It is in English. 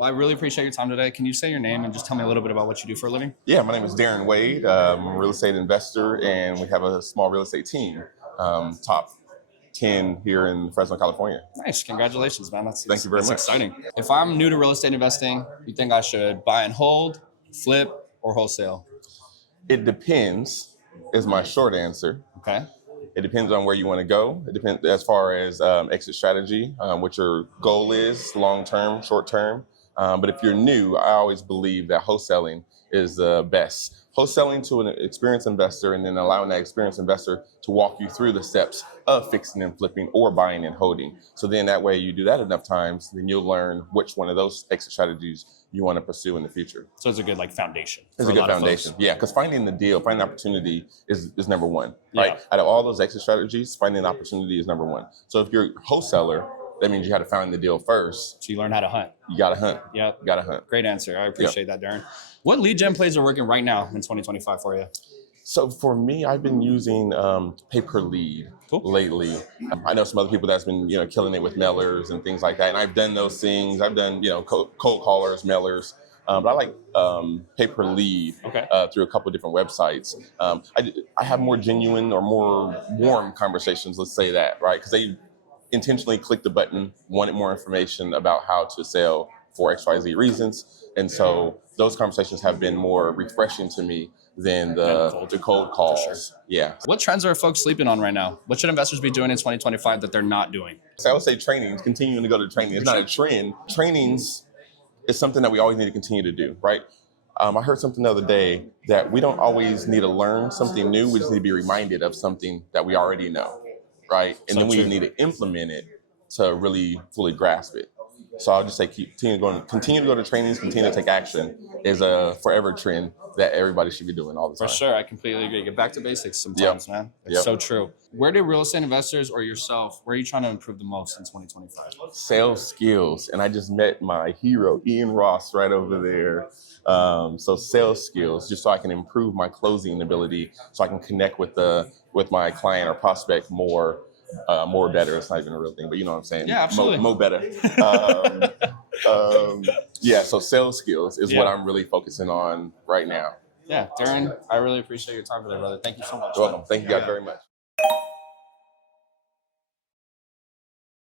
Well, I really appreciate your time today. Can you say your name and just tell me a little bit about what you do for a living? Yeah, my name is Darren Wade. I'm a real estate investor, and we have a small real estate team, top 10 here in Fresno, California. Nice. Congratulations, man. Thank you very much. Exciting. If I'm new to real estate investing, you think I should buy and hold, flip, or wholesale? It depends, is my short answer. Okay. It depends on where you want to go. It depends as far as exit strategy, what your goal is, long-term, short-term. But if you're new, I always believe that wholesaling is the best. Wholesaling to an experienced investor and then allowing that experienced investor to walk you through the steps of fixing and flipping or buying and holding. So then that way you do that enough times, then you'll learn which one of those exit strategies you want to pursue in the future. So it's a good foundation. It's a good foundation. Yeah, because finding the deal, finding opportunity is number one. Right? Yeah. Out of all those exit strategies, finding opportunity is number one. So if you're a wholesaler, that means you had to find the deal first. So you learn how to hunt. You got to hunt. Yep. You got to hunt. Great answer. I appreciate that, Darren. What lead gen plays are working right now in 2025 for you? So for me, I've been using pay-per-lead lately. I know some other people that's been killing it with mailers and things like that, and I've done those things. I've done cold callers, mailers, but I like pay-per-lead through a couple of different websites. I have more genuine or more warm conversations. Let's say that, right? Because they intentionally clicked the button, wanted more information about how to sell for XYZ reasons, and so those conversations have been more refreshing to me than the cold calls. Sure. Yeah. What trends are folks sleeping on right now? What should investors be doing in 2025 that they're not doing? So I would say trainings, continuing to go to training. It's not a trend. Trainings is something that we always need to continue to do, right? I heard something the other day that we don't always need to learn something new. We just need to be reminded of something that we already know, right? And then we need to implement it to really fully grasp it. So I'll just say continue to go to trainings, continue to take action is a forever trend that everybody should be doing all the time. For sure. I completely agree. Get back to basics sometimes, man. It's so true. Where do real estate investors or yourself, where are you trying to improve the most in 2025? Sales skills. And I just met my hero, Ian Ross, right over there. So sales skills, just so I can improve my closing ability, so I can connect with my client or prospect more better. It's not even a real thing, but you know what I'm saying? Yeah, absolutely. More better. So sales skills is what I'm really focusing on right now. Yeah, Darren, I really appreciate your time today, brother. Thank you so much. You're welcome. Thank you guys very much.